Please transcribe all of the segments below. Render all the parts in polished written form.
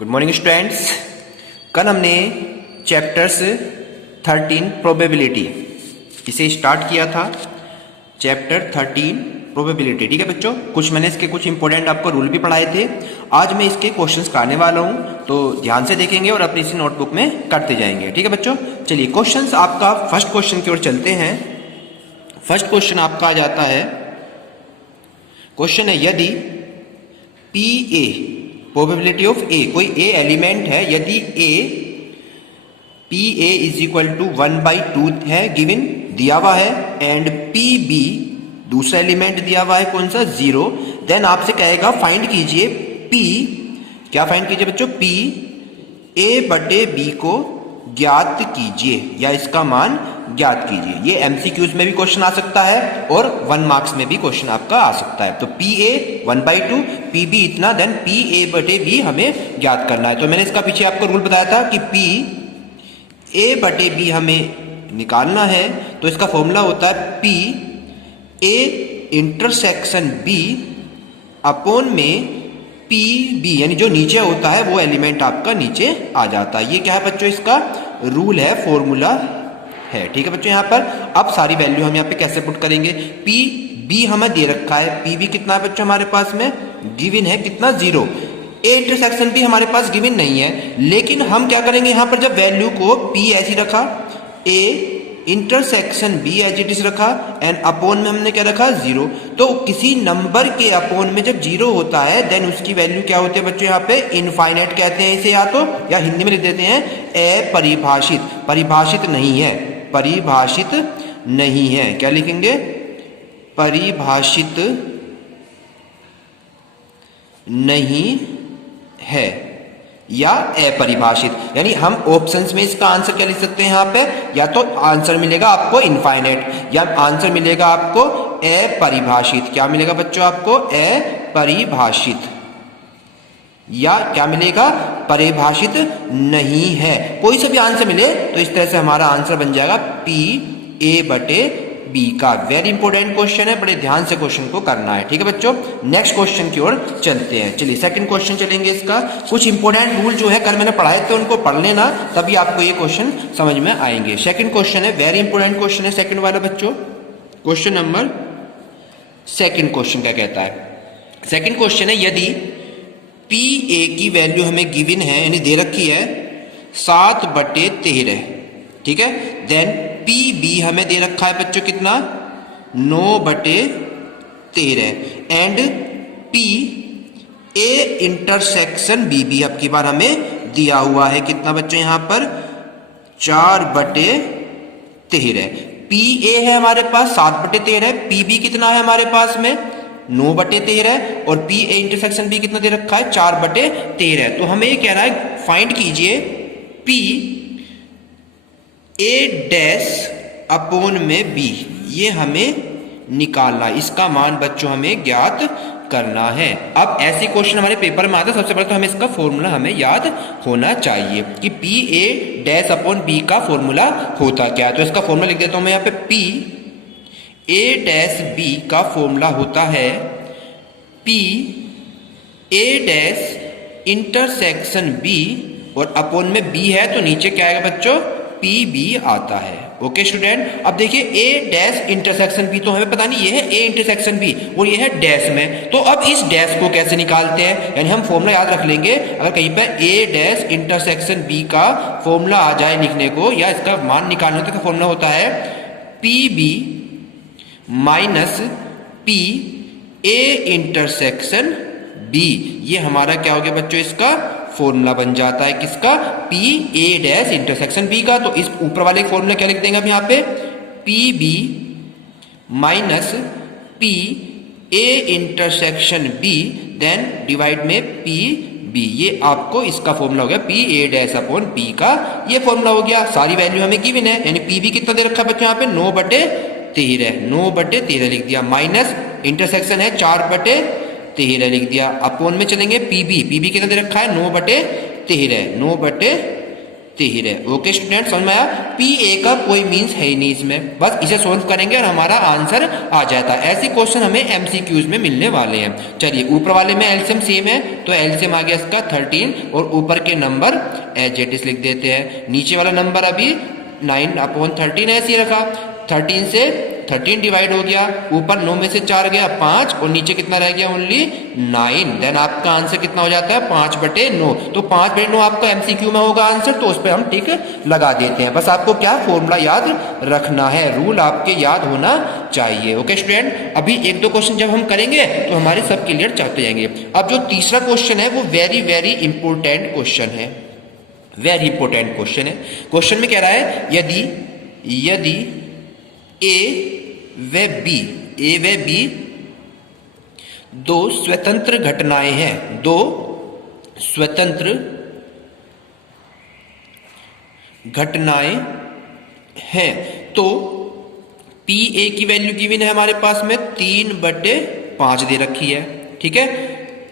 Good morning students. कल हमने chapters 13 probability इसे स्टार्ट किया था। चैप्टर 13 प्रोबेबिलिटी, ठीक है बच्चों। कुछ मैंने इसके कुछ इंपॉर्टेंट आपको रूल भी पढ़ाए थे। आज मैं इसके क्वेश्चंस कराने वाला हूं, तो ध्यान से देखेंगे और अपनी इसी नोटबुक में करते जाएंगे, ठीक है बच्चों। चलिए क्वेश्चंस आपका फर्स्ट क्वेश्चन की ओर चलते हैं। फर्स्ट क्वेश्चन आपका आ जाता है, क्वेश्चन है यदि P A probability of A, कोई ए एलिमेंट है, यदि A P A is equal to 1/2 है गिवन दिया हुआ है, एंड पी बी दूसरा एलिमेंट दिया हुआ है कौन सा 0, देन आपसे कहेगा फाइंड कीजिए पी, क्या फाइंड कीजिए बच्चों, पी ए बटे बी को ज्ञात कीजिए या इसका मान ज्ञात कीजिए। ये एमसीक्यूज में भी क्वेश्चन आ सकता है और 1 मार्क्स में भी क्वेश्चन आपका आ सकता है। तो पी ए 1/2, पी बी इतना, देन पी ए बटे बी हमें ज्ञात करना है। तो मैंने इसका पीछे आपको रूल बताया था कि पी ए बटे बी हमें निकालना है, तो इसका फॉर्मूला होता है P A intersection B upon में पी बी, यानी जो नीचे होता है वो एलिमेंट आपका नीचे आ जाता है। ये क्या है बच्चों, इसका रूल है, फॉर्मूला है, ठीक है बच्चों। यहाँ पर अब सारी वैल्यू हम यहाँ पे कैसे पुट करेंगे, पी बी हमें दे रखा है, पी बी कितना है बच्चों हमारे पास में गिवन है, कितना 0। ए इंटरसेक्शन भी हमारे पास गिवन नहीं है, लेकिन हम क्या करेंगे यहाँ पर, जब वैल्यू को पी ऐसी रखा, A intersection B as it is रखा, एंड अपॉन में हमने क्या रखा 0। तो किसी नंबर के अपॉन में जब 0 होता है देन उसकी वैल्यू क्या होती है बच्चों, यहाँ पे इनफाइनाइट कहते हैं इसे, या तो या हिंदी में लिख देते हैं अपरिभाषित, परिभाषित नहीं है, परिभाषित नहीं है, क्या लिखेंगे, परिभाषित नहीं है या अपरिभाषित। यानी हम ऑप्शंस में इसका आंसर क्या लिख सकते हैं यहाँ पे, या तो आंसर मिलेगा आपको इनफाइनाइट या आंसर मिलेगा आपको अपरिभाषित। क्या मिलेगा बच्चों आपको, अपरिभाषित, या क्या मिलेगा, परिभाषित नहीं है। कोई से भी आंसर मिले तो इस तरह से हमारा आंसर बन जाएगा पी ए बटे बी का। वेरी इंपॉर्टेंट क्वेश्चन है, बड़े ध्यान से क्वेश्चन को करना है, ठीक है बच्चों। नेक्स्ट क्वेश्चन की ओर चलते हैं। चलिए सेकंड क्वेश्चन चलेंगे। इसका कुछ इंपॉर्टेंट रूल जो है कल मैंने पढ़ाए थे उनको पढ़ लेना, तभी आपको ये क्वेश्चन समझ में आएंगे। सेकंड क्वेश्चन है, वेरी इंपॉर्टेंट क्वेश्चन है सेकंड वाला बच्चों। क्वेश्चन नंबर सेकंड क्वेश्चन क्या कहता है, सेकंड क्वेश्चन है यदि पी ए की वैल्यू हमें गिवन है, यानी दे रखी है 7/13, ठीक है, देन पी बी हमें दे रखा है बच्चों कितना 9/13, and P A intersection B B अब की बार हमें दिया हुआ है कितना बच्चों यहाँ पर 4/13। पी ए है हमारे पास 7/13, पी बी कितना है हमारे पास में 9/13, और पी ए इंटरसेक्शन बी कितना दे रखा है 4/13। तो हमें ये कह रहा है फाइंड कीजिए पी ए डैश अपॉन में बी, ये हमें निकालना, इसका मान बच्चों हमें ज्ञात करना है। अब ऐसे क्वेश्चन हमारे पेपर में आता है, सबसे पहले तो हमें इसका फॉर्मूला हमें याद होना चाहिए कि P A dash upon B का फॉर्मूला होता क्या है। तो इसका फॉर्मूला लिख देता हूं मैं यहाँ पे, पी ए डैश बी का फॉर्मूला होता है P A dash intersection B, और अपॉन में बी है तो नीचे क्या आएगा बच्चों, पी बी आता है। ओके स्टूडेंट, अब देखिए ए डैश इंटरसेक्शन बी, तो हमें पता नहीं ये है ए इंटरसेक्शन बी और ये है डैश में, तो अब इस डैश को कैसे निकालते हैं, यानी हम फॉर्मूला याद रख लेंगे। अगर कहीं पर ए डैश इंटरसेक्शन बी का फॉर्मूला आ जाए लिखने को या इसका मान निकालने का फॉर्मूला होता है P B minus P A intersection B, ये हमारा क्या हो गया बच्चों, इसका फॉर्मूला बन जाता है किसका, P A dash intersection B का। तो इस ऊपर वाले फॉर्मूला क्या लिख देंगे हम यहाँ पे, P B minus P A intersection B, then divide में पी बी, ये आपको इसका फॉर्मूला हो गया P A dash upon B का, ये फॉर्मूला हो गया। सारी वैल्यू हमें गिवन है, यानी पी बी कितना दे रखा है बच्चों यहाँ पे 9/13 लिख दिया, माइनस इंटरसेक्शन है 4/13 लिख दिया, अपॉन में चलेंगे पी बी कितना दे रखा है 9/13 13 है। ओके स्टूडेंट, समझ में आया? पी ए का कोई मीन्स है ही नहीं इसमें, बस इसे सोल्व करेंगे और हमारा आंसर आ जाता है। ऐसे क्वेश्चन हमें एमसीक्यूज में मिलने वाले हैं। चलिए, ऊपर वाले में एलसीएम सेम है, तो एलसीएम आ गया इसका 13 और ऊपर के नंबर एज इट इज लिख देते हैं। नीचे वाला नंबर अभी 9/13 ऐसे ही रखा। 13 से 13 डिवाइड हो गया, ऊपर 9 में से 4 गया 5 और नीचे कितना रह गया? ओनली 9। देन आपका आंसर कितना हो जाता है? 5/9। तो 5/9 आपका एमसीक्यू में होगा आंसर, तो उस पर हम टिक लगा देते हैं। बस आपको क्या फॉर्मूला याद रखना है, रूल आपके याद होना चाहिए। ओके स्टूडेंट, अभी एक दो क्वेश्चन जब हम करेंगे तो हमारे सब क्लियर चलते जाएंगे। अब जो तीसरा क्वेश्चन है वो वेरी वेरी इंपॉर्टेंट क्वेश्चन है, वेरी इंपॉर्टेंट क्वेश्चन है। क्वेश्चन में कह रहा है यदि ए व बी दो स्वतंत्र घटनाएं हैं, दो स्वतंत्र घटनाएं हैं, तो पी ए की वैल्यू गिवन है हमारे पास में 3/5 दे रखी है। ठीक है,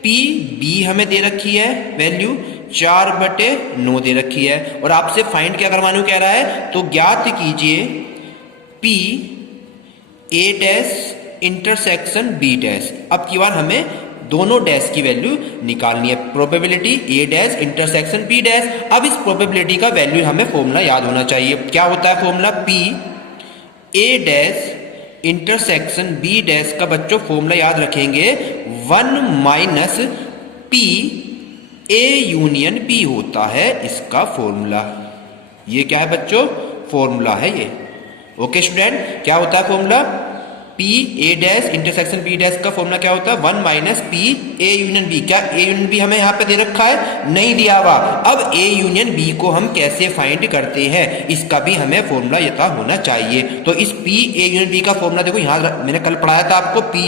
पी बी हमें दे रखी है वैल्यू 4/9 दे रखी है, और आपसे फाइंड क्या करवाने को कह रहा है, तो ज्ञात कीजिए P A dash intersection B dash. अब की बार हमें दोनों डैश की वैल्यू निकालनी है, probability A dash intersection B dash. अब इस प्रोबेबिलिटी का वैल्यू हमें फॉर्मूला याद होना चाहिए। क्या होता है formula? P A dash intersection B dash का बच्चों फॉर्मूला याद रखेंगे 1 - पी ए यूनियन बी होता है इसका फॉर्मूला। ये क्या है बच्चों? फॉर्मूला है ये। ओके स्टूडेंट, क्या होता है formula? P A dash intersection B dash का फॉर्मूला क्या होता है? 1 - पी ए यूनियन बी। क्या ए यूनियन बी हमें यहाँ पे दे रखा है? नहीं दिया हुआ। अब ए यूनियन बी को हम कैसे फाइंड करते हैं, इसका भी हमें फॉर्मूला यथा होना चाहिए। तो इस पी ए यूनियन बी का फॉर्मूला देखो, यहाँ मैंने कल पढ़ाया था आपको। पी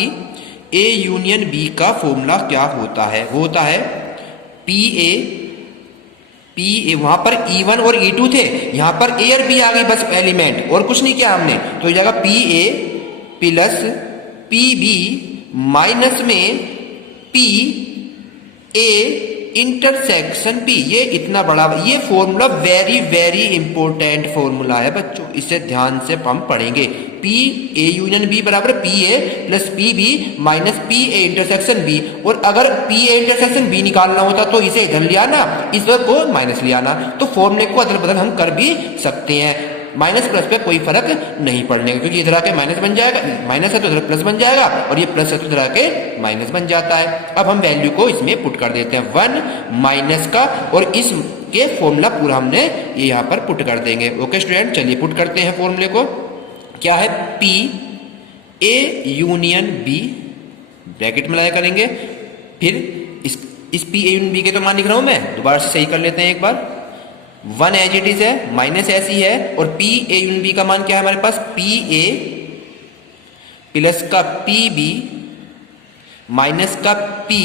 ए यूनियन बी का फॉर्मूला क्या होता है? वो होता है पी ए वहां पर E1 और E2 थे, यहां पर ए और बी आ गई बस एलिमेंट, और कुछ नहीं किया हमने। तो ये जगह P A plus P B minus में पी ए इंटरसेक्शन पी। ये इतना बड़ा, ये formula very very important formula है बच्चों, इसे ध्यान से हम पढ़ेंगे। पी ए यूनियन बी बराबर P A plus P B minus P A intersection B. और अगर पी ए इंटरसेक्शन बी निकालना होता तो इसे इधर ले आना, इस को माइनस ले आना। तो फॉर्मूले को अदल बदल हम कर भी सकते हैं। माइनस प्लस पे कोई फर्क नहीं पड़ने का, क्योंकि इधर आके माइनस बन जाएगा, माइनस है तो इधर प्लस बन जाएगा, और ये प्लस है तो इधर आके माइनस बन जाता है। अब हम वैल्यू को इसमें पुट कर देते हैं 1 माइनस का, और इस के फॉर्मूला पूरा हमने ये यहाँ पर पुट कर देंगे। ओके स्टूडेंट, चलिए पुट करते हैं फॉर्मूले को। क्या है? P A union B, bracket में लगाया करेंगे, फिर इस पी ए यूनियन बी के तो मान लिख रहा हूं मैं, दोबारा से सही कर लेते हैं एक बार। 1 एज इट इज है, माइनस ऐसी है, और पी ए यूनियन बी का मान क्या है हमारे पास? पी ए प्लस का पी बी माइनस का पी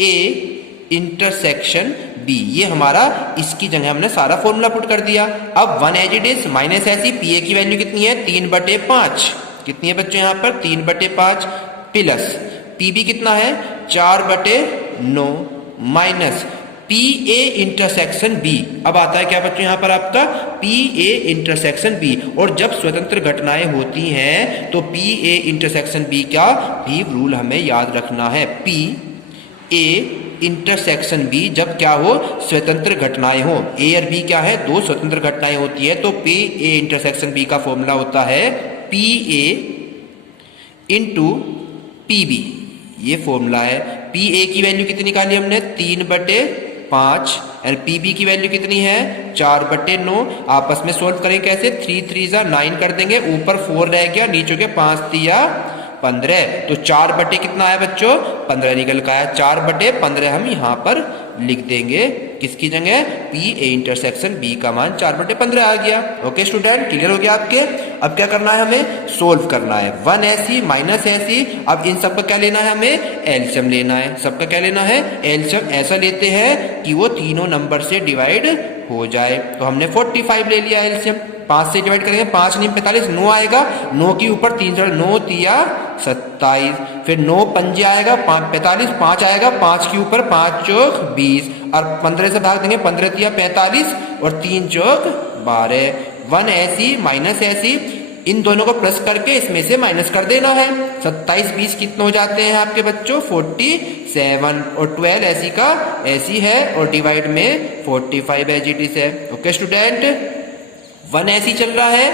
ए इंटरसेक्शन बी। ये हमारा, इसकी जगह हमने सारा फॉर्मूला पुट कर दिया। अब 1 एज इट इज, माइनस ऐसी, पी ए की वैल्यू कितनी है? 3/5। कितनी है बच्चों यहाँ पर? 3/5 प्लस पी बी कितना है? 4/9 minus P A intersection B. अब आता है क्या बच्चों यहाँ पर आपका? P A intersection B. और जब स्वतंत्र घटनाएं होती हैं तो पी ए इंटरसेक्शन बी का भी रूल हमें याद रखना है। पी ए इंटरसेक्शन बी जब क्या हो? स्वतंत्र घटनाएं हो। ए और बी क्या है? दो स्वतंत्र घटनाएं होती है, तो पी ए इंटरसेक्शन बी का फॉर्मूला होता है P A into P B. ये फॉर्मूला है। पी ए की वैल्यू कितनी निकाली हमने? 3/5, और पी बी की वैल्यू कितनी है? 4/9। आपस में सोल्व करें कैसे? 3 3 9 कर देंगे, ऊपर 4 रह गया, नीचे के 5 3 15। तो 4 कितना है बच्चों? 15 निकल का है। 4/15 हम यहाँ पर लिख देंगे, किसकी जगह? पी ए इंटरसेक्शन बी का मान 4/15 आ गया। ओके स्टूडेंट, क्लियर हो गया आपके? अब क्या करना है हमें? सोल्व करना है। 1 ऐसी माइनस ऐसी। अब इन सबका क्या लेना है हमें? एलसीएम लेना है। सबका क्या लेना है? एलसीएम। ऐसा लेते हैं कि वो तीनों नंबर से डिवाइड हो जाए। तो हमने 45 ले लिया एलसीएम। 5 से डिवाइड करेंगे, 5 9 45, 9 आएगा। 9 के ऊपर 3 9 3 27, फिर 9 पंजे आएगा 45, 5 आएगा 5 के ऊपर 5 चौक 20 और 15 से भाग देंगे 15 तिया 45 और 3 चौक 12। 1 ऐसी माइनस ऐसी, इन दोनों को प्लस करके इसमें से माइनस कर देना है। 27 20 कितने हो जाते हैं आपके बच्चों 47 और 12 ऐसी का ऐसी है और डिवाइड में 45 एज इट इज है। ओके स्टूडेंट, 1 ऐसी चल रहा है,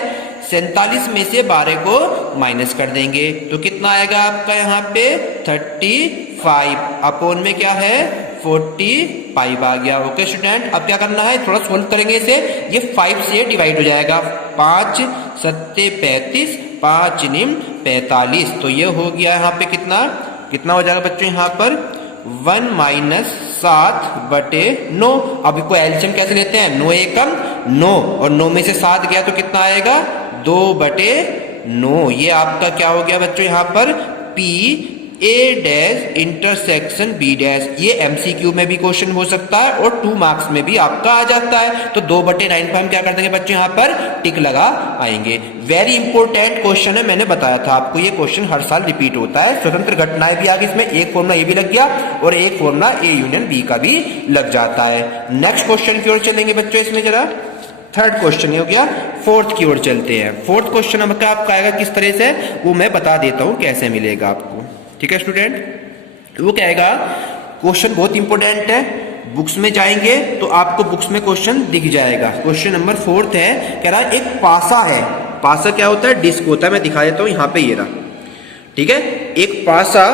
47 में से 12 को माइनस कर देंगे तो कितना आएगा आपका यहाँ पे 35 अपोन में क्या है 45 आ गया। ओके स्टूडेंट, अब क्या करना है थोड़ा सोल्व करेंगे इसे, ये 5 से डिवाइड हो जाएगा, 5 7 35 5 निम 45, तो ये हो गया यहाँ पे कितना कितना हो जाएगा बच्चों यहाँ पर 1 माइनस 7/9। अब इसको एलसीएम कैसे लेते हैं 9 एकम 9 और 9 में से 7 गया तो कितना आएगा 2/9। ये आपका क्या हो गया बच्चों यहाँ पर P A dash intersection B dash. ये MCQ में भी क्वेश्चन हो सकता है और 2 मार्क्स में भी आपका आ जाता है। तो 2/9 पर हम क्या कर देंगे बच्चों यहाँ पर टिक लगा आएंगे। वेरी इंपॉर्टेंट क्वेश्चन है, मैंने बताया था आपको ये क्वेश्चन हर साल रिपीट होता है। स्वतंत्र घटनाएं भी आ गई इसमें, एक फॉर्मूला ए भी लग गया और एक फॉर्मूला A यूनियन B का भी लग जाता है। नेक्स्ट क्वेश्चन की ओर चलेंगे बच्चों, इसमें जरा थर्ड क्वेश्चन हो गया, फोर्थ की ओर चलते हैं। फोर्थ क्वेश्चन आपका आएगा किस तरह से वो मैं बता देता हूं कैसे मिलेगा आपको। ठीक है स्टूडेंट, वो क्या आएगा, क्वेश्चन बहुत इंपॉर्टेंट है, बुक्स में जाएंगे तो आपको बुक्स में क्वेश्चन दिख जाएगा। क्वेश्चन नंबर 4 है, कह रहा है एक पासा है, पासा क्या होता है डिस्क होता है, मैं दिखा देता हूं यहाँ पे ये रहा। ठीक है, एक पासा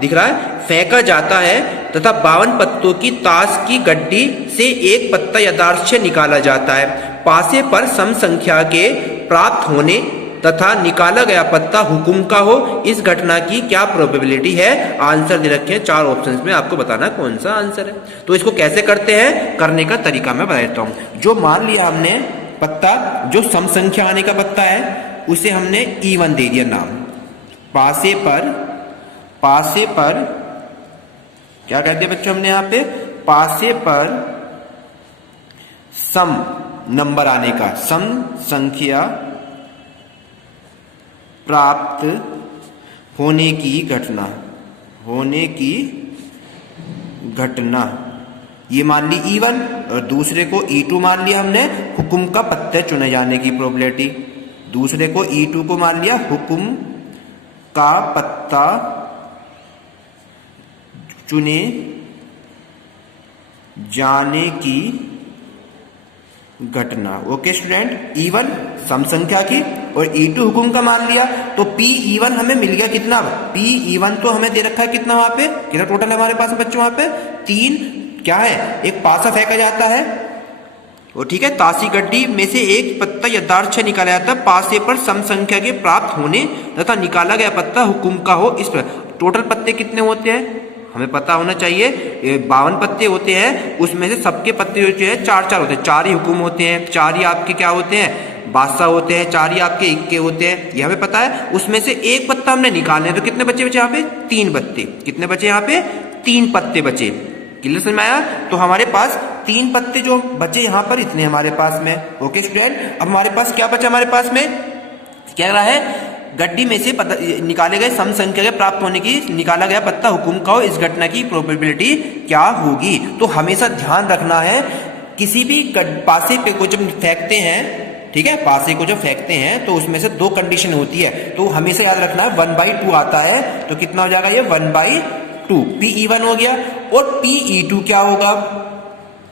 दिख रहा है फेंका जाता है तथा 52 पत्तों की ताश की गड्डी से एक पत्ता यथार्थ से निकाला जाता है। पासे पर सम संख्या के प्राप्त होने तथा निकाला गया पत्ता हुकुम का हो, इस घटना की क्या प्रोबेबिलिटी है। आंसर दे रखे हैं 4 ऑप्शंस में, आपको बताना कौन सा आंसर है। तो इसको कैसे करते हैं, करने का तरीका मैं बता देता हूं। जो मान लिया हमने पत्ता जो सम संख्या आने का पत्ता है उसे हमने E1 दे दिया नाम। पासे पर क्या कर दिया बच्चों हमने यहां पे, पासे पर सम नंबर आने का, सम संख्या प्राप्त होने की घटना, ये मान ली E1 और दूसरे को E2 मान लिया हमने हुकुम का पत्ते चुने जाने की प्रोबेबिलिटी। दूसरे को E2 को मान लिया हुकुम का पत्ता चुने जाने की घटना। ओके स्टूडेंट, E1 सम संख्या की और E2 हुकुम का मान लिया तो PE1 हमें मिल गया कितना, PE1 तो हमें दे रखा है कितना, वहां पे कितना टोटल है हमारे पास बच्चों, वहां पे 3 क्या है, एक पासा फेंका जाता है और ठीक है ताशी गड्डी में से एक पत्ता यथार्थ से निकाला जाता है। पासे पर सम संख्या के प्राप्त होने तथा निकाला गया पत्ता हुकुम का हो, इस पर टोटल पत्ते कितने होते हैं हमें पता होना चाहिए। 52 पत्ते होते हैं, उसमें से सबके पत्ते जो है 4 होते हैं, 4 ही हुकुम होते हैं, 4 ही आपके क्या होते हैं बादशाह होते हैं, 4 ही आपके इक्के होते हैं, ये हमें पता है। उसमें से एक पत्ता हमने निकालने, तो कितने बच्चे यहाँ पे 3 पत्ते, कितने बचे यहाँ पे 3 पत्ते बचे। क्लियर समझ में आया, तो हमारे पास 3 पत्ते जो बचे यहाँ पर इतने हमारे पास में। ओके स्टूडेंट, अब हमारे पास क्या बचा, हमारे पास में क्या रहा है, गड्डी में से निकाले गए सम संख्या के प्राप्त होने की निकाला गया पत्ता हुकुम का हो, इस घटना की प्रोबेबिलिटी क्या होगी। तो हमेशा ध्यान रखना है किसी भी पासे पे को जब फेंकते हैं, ठीक है पासे को जब फेंकते हैं तो उसमें से 2 कंडीशन होती है, तो हमेशा याद रखना है 1/2 आता है तो कितना हो जाएगा ये 1/2, PE1 हो गया। और PE2 क्या होगा,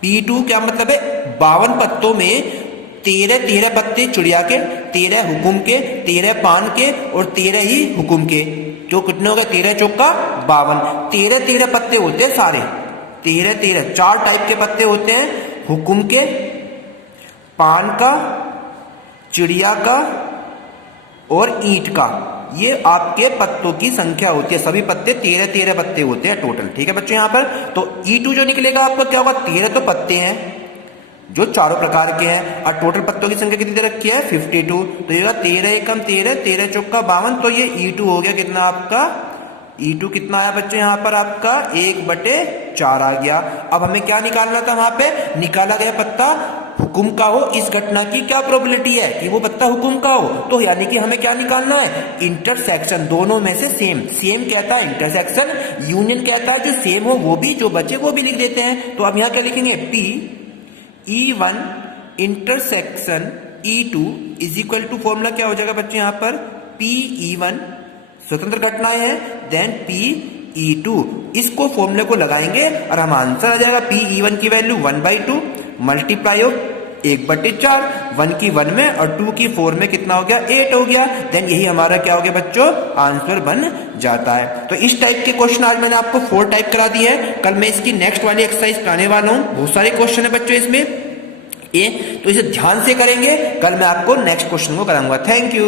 PE2 क्या मतलब है 52 पत्तों में 13 पत्ते चिड़िया के, 13 हुकुम के, 13 पान के और 13 ही हुकुम के, जो कितने हो गए 13 चौका 52, 13 पत्ते होते हैं सारे, 13 4 टाइप के पत्ते होते हैं, हुकुम के, पान का, चिड़िया का और ईंट का। ये आपके पत्तों की संख्या होती है, सभी पत्ते 13 पत्ते होते हैं टोटल। ठीक है बच्चों यहाँ पर, तो E2 जो निकलेगा आपका क्या होगा, 13 तो पत्ते हैं जो चारों प्रकार के हैं और टोटल पत्तों की संख्या कितनी दे रखी है 52, तो ये 13 एकम 13, 13 चौका 52, तो ये E2 हो गया कितना आपका, E2 कितना आया बच्चों यहाँ पर आपका 1/4 आ गया। अब हमें क्या निकालना था, वहां पे निकाला गया पत्ता हुकुम का हो, इस घटना की क्या प्रोबेबिलिटी है कि वो पत्ता हुकुम का हो। तो यानी कि हमें क्या निकालना है, इंटरसेक्शन दोनों में से सेम। सेम कहता है इंटरसेक्शन, यूनियन कहता है जो सेम हो वो भी, जो बचे वो भी लिख देते हैं। तो अब यहाँ क्या लिखेंगे, P E1 intersection E2 is equal to, formula क्या हो जाएगा बच्चों यहाँ पर, P E1 स्वतंत्र घटनाएं हैं, देन P E2, इसको फॉर्मूले को लगाएंगे और हम आंसर आ जाएगा P E1 की वैल्यू 1/2 मल्टीप्लाई ऑफ 1/4, 1 की 1 में और 2 की 4 में कितना हो गया, 8 हो गया। देन यही हमारा क्या हो गया बच्चों, आंसर बन जाता है। तो इस टाइप के क्वेश्चन आज मैंने आपको 4 टाइप करा दिए हैं। कल मैं इसकी नेक्स्ट वाली एक्सरसाइज कराने वाला हूँ, बहुत सारे क्वेश्चन है बच्चों इसमें ये, तो इसे ध्यान से करेंगे। कल मैं आपको नेक्स्ट क्वेश्चन को कराऊंगा। Thank you.